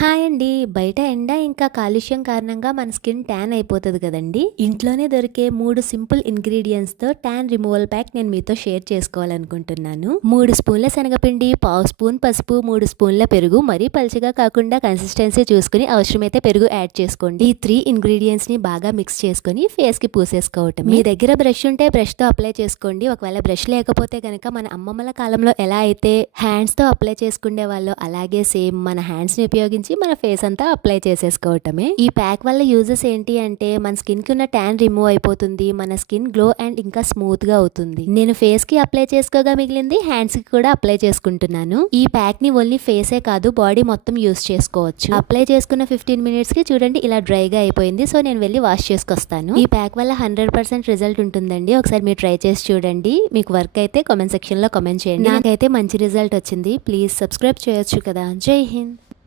Hi అండి. బయట ఎండ ఇంకా కాలుష్యం కారణంగా మన స్కిన్ ట్యాన్ అయిపోతుంది కదండి. ఇంట్లోనే దొరికే 3 సింపుల్ ఇంగ్రీడియంట్స్ తో ట్యాన్ రిమూవల్ ప్యాక్ నేను మీతో షేర్ చేసుకోవాలనుకుంటున్నాను. 3 స్పూన్ల శనగపిండి, పావు స్పూన్ పసుపు, 3 స్పూన్ల పెరుగు, మరీ పలుచగా కాకుండా కన్సిస్టెన్సీ చూసుకుని అవసరమైతే పెరుగు యాడ్ చేసుకోండి. ఈ 3 ఇంగ్రీడియంట్స్ ని బాగా మిక్స్ చేసుకుని ఫేస్ కి పూసేసుకోవటం. మీ దగ్గర బ్రష్ ఉంటే బ్రష్ తో అప్లై చేసుకోండి. ఒకవేళ బ్రష్ లేకపోతే కనుక మన అమ్మమ్మల కాలంలో ఎలా అయితే హ్యాండ్స్ తో అప్లై చేసుకునే వాళ్ళు అలాగే సేమ్ మన హ్యాండ్స్ ని ఉపయోగించి మన ఫేస్ అంతా అప్లై చేసేసుకోవటమే. ఈ ప్యాక్ వల్ల యూజెస్ ఏంటి అంటే మన స్కిన్ కి ఉన్న ట్యాన్ రిమూవ్ అయిపోతుంది, మన స్కిన్ గ్లో అండ్ ఇంకా స్మూత్ గా అవుతుంది. నేను ఫేస్ కి అప్లై చేసుకోగా మిగిలింది హ్యాండ్స్ కి కూడా అప్లై చేసుకుంటున్నాను. ఈ ప్యాక్ ని ఓన్లీ ఫేసే కాదు బాడీ మొత్తం యూజ్ చేసుకోవచ్చు. అప్లై చేసుకున్న 15 మినిట్స్ కి చూడండి ఇలా డ్రైగా అయిపోయింది. సో నేను వెళ్ళి వాష్ చేసుకొస్తాను. ఈ ప్యాక్ వల్ల 100% రిజల్ట్ ఉంటుందండి. ఒకసారి మీరు ట్రై చేసి చూడండి. మీకు వర్క్ అయితే కామెంట్ సెక్షన్ లో కామెంట్ చేయండి. నాకైతే మంచి రిజల్ట్ వచ్చింది. ప్లీజ్ సబ్స్క్రైబ్ చేయొచ్చు కదా. జై హింద్.